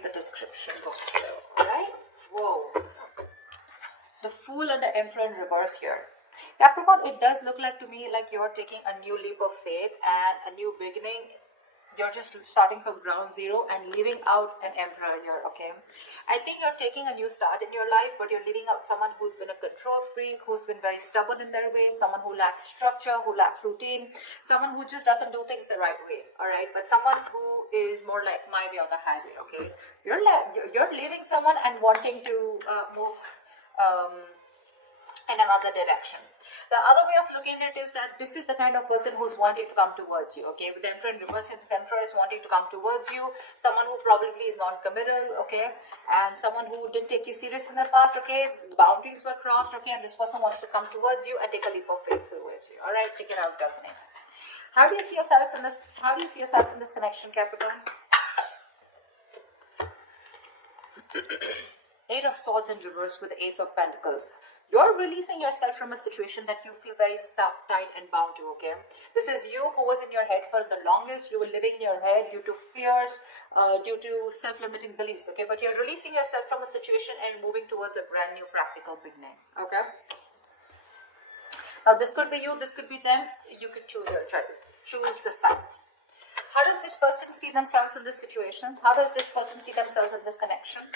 read the description box here. Alright? Whoa. The Fool and the Emperor in reverse here. Capricorn, it does look like to me like you're taking a new leap of faith and a new beginning. You're just starting from ground zero and leaving out an emperor here, okay? I think you're taking a new start in your life, but you're leaving out someone who's been a control freak, who's been very stubborn in their way, someone who lacks structure, who lacks routine, someone who just doesn't do things the right way, all right? But someone who is more like my way on the highway, okay? You're leaving someone and wanting to move in another direction. The other way of looking at it is that this is the kind of person who's wanting to come towards you, okay? With the Emperor in reverse, the Emperor is wanting to come towards you, someone who probably is non-committal, okay? And someone who didn't take you serious in the past, okay? Boundaries were crossed, okay? And this person wants to come towards you and take a leap of faith towards you, all right? Take it out, destinies. How do you see yourself in this? How do you see yourself in this connection, Capricorn? Eight of Swords in reverse with the Ace of Pentacles. You're releasing yourself from a situation that you feel very stuck, tight, and bound to, okay? This is you who was in your head for the longest. You were living in your head due to fears, due to self-limiting beliefs, okay? But you're releasing yourself from a situation and moving towards a brand new practical beginning, okay? Now, this could be you, this could be them. You could choose your choice. Choose the sides. How does this person see themselves in this situation? How does this person see themselves in this connection?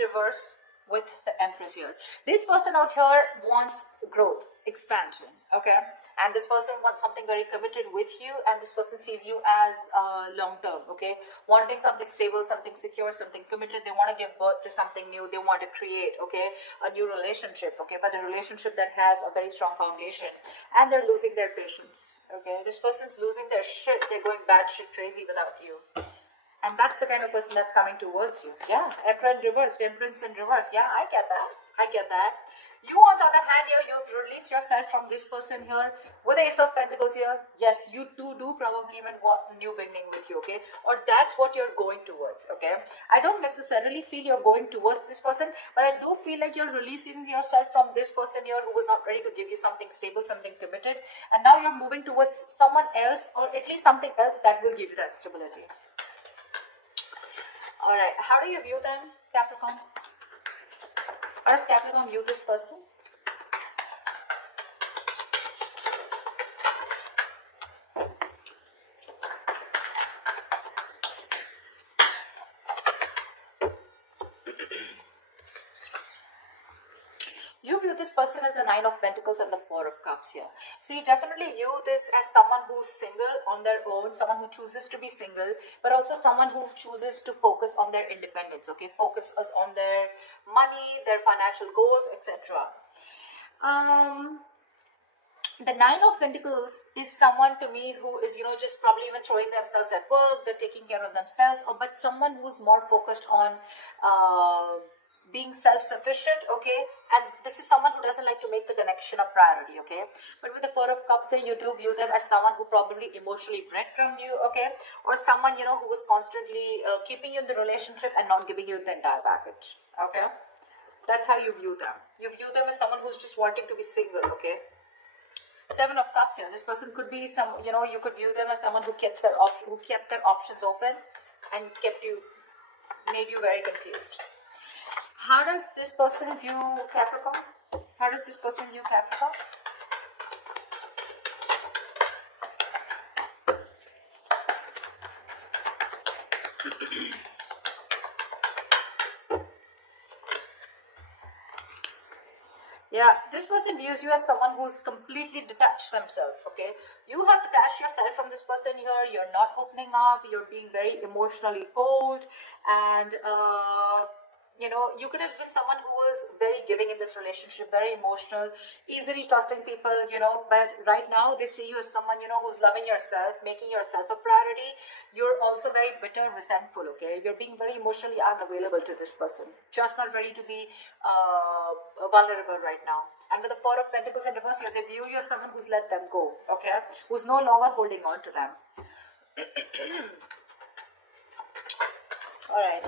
Reverse with the Empress here. This person out here wants growth, expansion, okay? And this person wants something very committed with you, and this person sees you as long term, okay? Wanting something stable, something secure, something committed. They want to give birth to something new. They want to create, okay, a new relationship, okay? But a relationship that has a very strong foundation, and they're losing their patience, okay? This person's losing their shit. They're going batshit crazy without you. And that's the kind of person that's coming towards you. Yeah, Emperor in reverse, Temperance in reverse. Yeah, I get that. I get that. You, on the other hand, here, you've released yourself from this person here with the Ace of Pentacles here. Yes, you do probably even want a new beginning with you, okay? Or that's what you're going towards, okay? I don't necessarily feel you're going towards this person, but I do feel like you're releasing yourself from this person here who was not ready to give you something stable, something committed. And now you're moving towards someone else, or at least something else that will give you that stability. Alright, how do you view them, Capricorn? How does Capricorn view this person? You view this person as the Nine of Pentacles and the Four of Cups here. So you definitely view this as someone who's single on their own, someone who chooses to be single, but also someone who chooses to focus on their independence, okay? Focus on their money, their financial goals, etc. The Nine of Pentacles is someone to me who is, just probably even throwing themselves at work, they're taking care of themselves, but someone who's more focused on being self-sufficient, okay? And this is someone who doesn't like to make the connection a priority, okay? But with the Four of Cups here, you do view them as someone who probably emotionally breadcrumbed you, okay? Or someone, who was constantly keeping you in the relationship and not giving you the entire package, okay? That's how you view them. You view them as someone who's just wanting to be single, okay? Seven of Cups here. This person could be some, you could view them as someone who kept their options open and made you very confused. How does this person view Capricorn? How does this person view Capricorn? Yeah, this person views you as someone who's completely detached themselves, okay? You have detached yourself from this person here. You're not opening up. You're being very emotionally cold. And, you could have been someone who was very giving in this relationship, very emotional, easily trusting people, but right now they see you as someone, who's loving yourself, making yourself a priority. You're also very bitter, resentful, okay? You're being very emotionally unavailable to this person, just not ready to be vulnerable right now. And with the Four of Pentacles in reverse here, they view you as someone who's let them go, okay? Who's no longer holding on to them. Alright.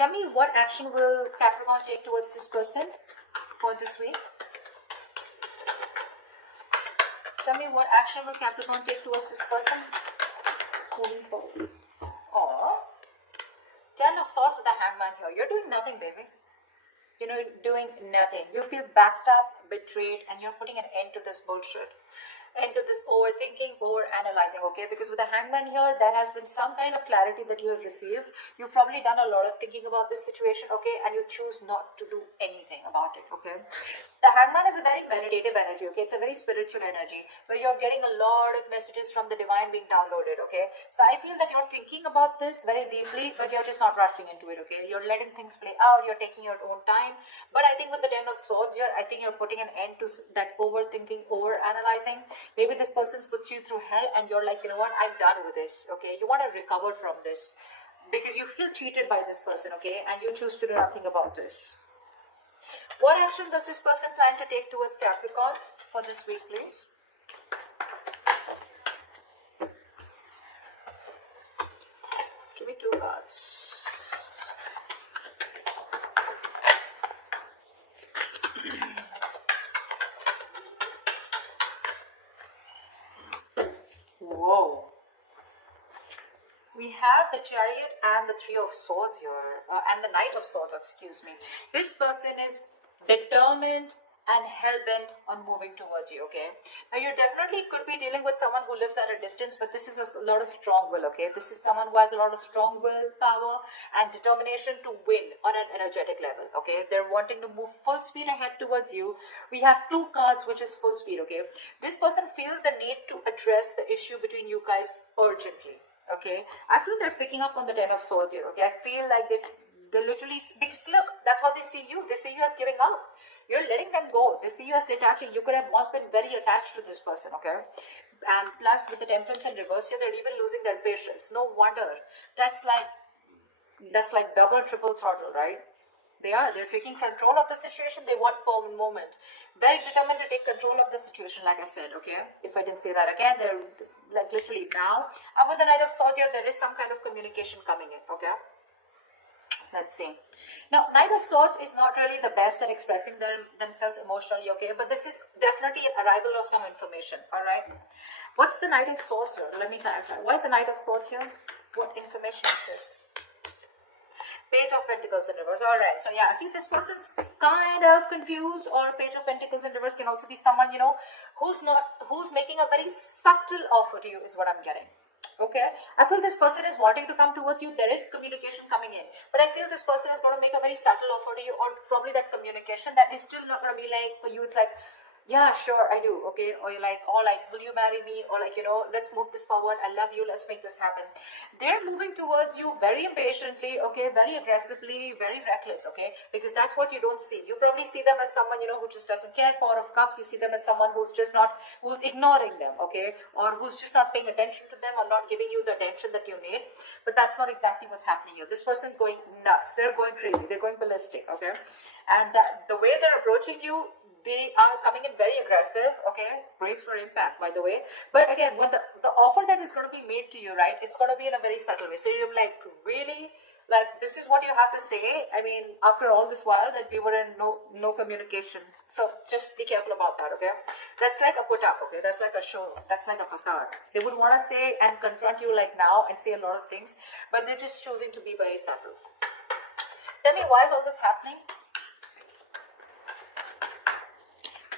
Tell me, what action will Capricorn take towards this person? for this week? Tell me, what action will Capricorn take towards this person moving forward? Or Ten of Swords with the Hangman here. You're doing nothing, baby. Doing nothing. You feel backstabbed, betrayed, and you're putting an end to this bullshit, into this overthinking, over-analyzing, okay? Because with the Hangman here, there has been some kind of clarity that you have received. You've probably done a lot of thinking about this situation, okay? And you choose not to do anything about it, okay? The Hangman is a very meditative energy, okay? It's a very spiritual energy where you're getting a lot of messages from the divine being downloaded, okay? So I feel that you're thinking about this very deeply, but you're just not rushing into it, okay? You're letting things play out, you're taking your own time. But I think with the Ten of Swords here, I think you're putting an end to that overthinking, over-analyzing. Maybe this person's put you through hell and you're like, you know what, I'm done with this, okay? You want to recover from this because you feel cheated by this person, okay? And you choose to do nothing about this. What action does this person plan to take towards Capricorn for this week, please? Give me 2 cards. Whoa. We have the Chariot and the Three of Swords here, and the Knight of Swords, excuse me. This person is determined and hell-bent on moving towards you, okay? Now, you definitely could be dealing with someone who lives at a distance, but this is a lot of strong will, okay? This is someone who has a lot of strong will power and determination to win on an energetic level, okay? They're wanting to move full speed ahead towards you. We have 2 cards, which is full speed, okay? This person feels the need to address the issue between you guys urgently, okay? I feel they're picking up on the Ten of Swords here, okay? I feel like they literally, because look, that's how they see you. They see you as giving up. You're letting them go. They see you as detaching. You could have once been very attached to this person, okay? And plus, with the Temperance in reverse here, they're even losing their patience. No wonder. That's like double, triple throttle, right? They're taking control of the situation. They want for a moment. Very determined to take control of the situation, like I said, okay? If I didn't say that again, they're like literally now. And with the Knight of Swords here, there is some kind of communication coming in, okay? Let's see. Now, Knight of Swords is not really the best at expressing themselves emotionally, okay? But this is definitely an arrival of some information, all right? What's the Knight of Swords here? Let me clarify. Why is the Knight of Swords here? What information is this? Page of Pentacles in reverse. All right. So, yeah, see, this person's kind of confused, or Page of Pentacles in reverse can also be someone, who's making a very subtle offer to you is what I'm getting. Okay, I feel this person is wanting to come towards you. There is communication coming in, but I feel this person is going to make a very subtle offer to you, or probably that communication that is still not going to be like, for you, it's like, yeah, sure, I do, okay, or you're like, will you marry me, or like, let's move this forward, I love you, let's make this happen. They're moving towards you very impatiently, okay, very aggressively, very reckless, okay, because that's what you don't see. You probably see them as someone, who just doesn't care. 4 of Cups, you see them as someone who's ignoring them, okay, or who's just not paying attention to them, or not giving you the attention that you need. But that's not exactly what's happening here. This person's going nuts. They're going crazy. They're going ballistic, okay, and the way they're approaching you, they are coming in very aggressive, okay, brace for impact, by the way. But again, when the offer that is going to be made to you, right, it's going to be in a very subtle way. So you're like, really? Like, this is what you have to say? I mean, after all this while that we were in no communication. So just be careful about that, okay? That's like a put up, okay? That's like a show. That's like a facade. They would want to say and confront you like now and say a lot of things, but they're just choosing to be very subtle. Tell me, why is all this happening?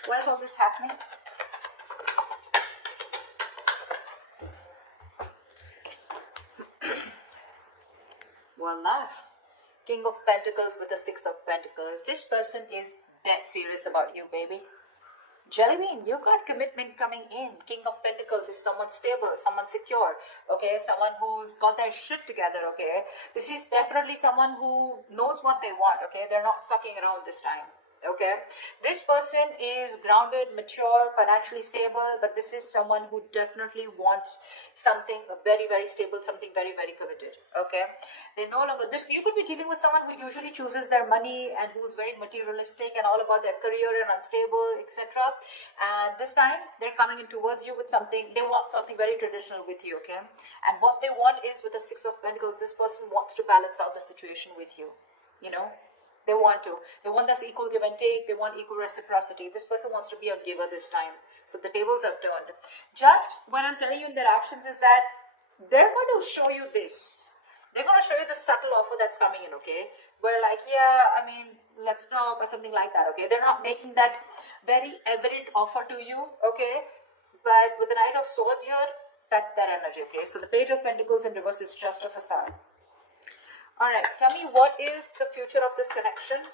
Why is all this happening? Voila. King of Pentacles with the 6 of Pentacles. This person is dead serious about you, baby. Jellybean, you got commitment coming in. King of Pentacles is someone stable, someone secure, okay? Someone who's got their shit together, okay? This is definitely someone who knows what they want, okay? They're not fucking around this time. Okay, this person is grounded, mature, financially stable, but this is someone who definitely wants something very, very stable, something very, very committed. Okay, they no longer, you could be dealing with someone who usually chooses their money and who's very materialistic and all about their career and unstable, etc. And this time they're coming in towards you with something. They want something very traditional with you. Okay, and what they want is, with the 6 of Pentacles, this person wants to balance out the situation with you. They want to. They want this equal give and take. They want equal reciprocity. This person wants to be a giver this time. So the tables have turned. Just what I'm telling you in their actions is that they're going to show you this. They're going to show you the subtle offer that's coming in, okay? Where like, yeah, I mean, let's talk or something like that, okay? They're not making that very evident offer to you, okay? But with the Knight of Swords here, that's their energy, okay? So the Page of Pentacles in reverse is just a facade. Alright, tell me, what is the future of this connection?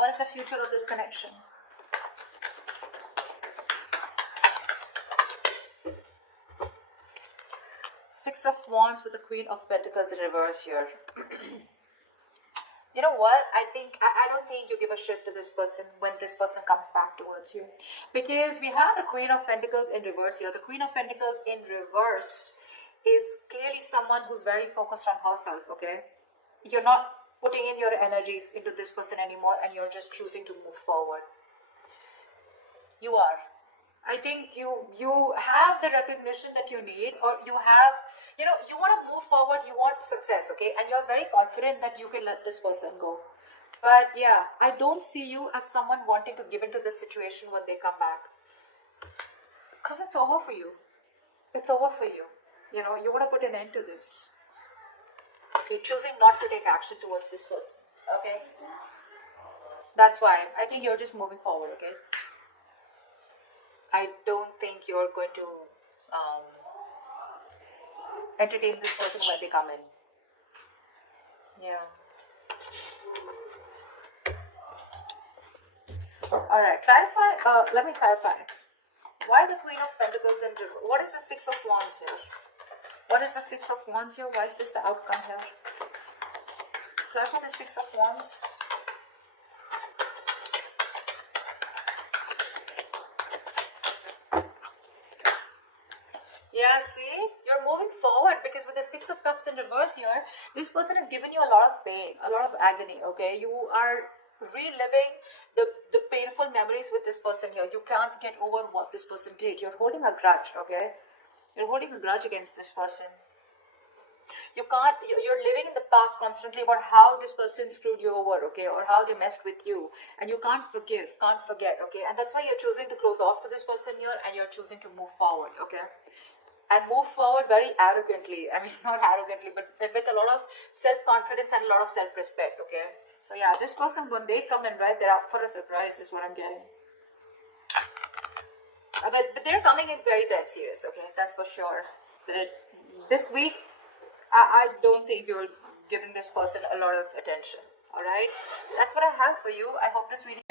What is the future of this connection? Six of Wands with the Queen of Pentacles in reverse here. You know what? I don't think you give a shit to this person when this person comes back towards you. Because we have the Queen of Pentacles in reverse here. The Queen of Pentacles in reverse is clearly someone who's very focused on herself, okay? You're not putting in your energies into this person anymore, and you're just choosing to move forward. You are. I think you have the recognition that you need, or you have, you know, you want to move forward, you want success, okay? And you're very confident that you can let this person go. But yeah, I don't see you as someone wanting to give into this situation when they come back. Because it's over for you. It's over for you. You know, you want to put an end to this. You're choosing not to take action towards this person, okay? That's why. I think you're just moving forward, okay? I don't think you're going to entertain this person when they come in. Yeah. Alright, clarify. Let me clarify. Why the Queen of Pentacles and what is the Six of Wands here? What is the Six of Wands here? Why is this the outcome here? Clarify the Six of Wands. Yeah, see? You're moving forward because with the Six of Cups in reverse here, this person has given you a lot of pain, a lot of agony, okay? You are reliving the painful memories with this person here. You can't get over what this person did. You're holding a grudge, okay? You're holding a grudge against this person. You're living in the past constantly about how this person screwed you over, okay? Or how they messed with you. And you can't forgive, can't forget, okay? And that's why you're choosing to close off to this person here, and you're choosing to move forward, okay? And move forward very arrogantly. I mean, not arrogantly, but with a lot of self-confidence and a lot of self-respect, okay? So yeah, this person, when they come in, right, they're up for a surprise is what I'm getting. But they're coming in very dead serious, okay? That's for sure. But this week, I don't think you're giving this person a lot of attention, alright? That's what I have for you. I hope this video...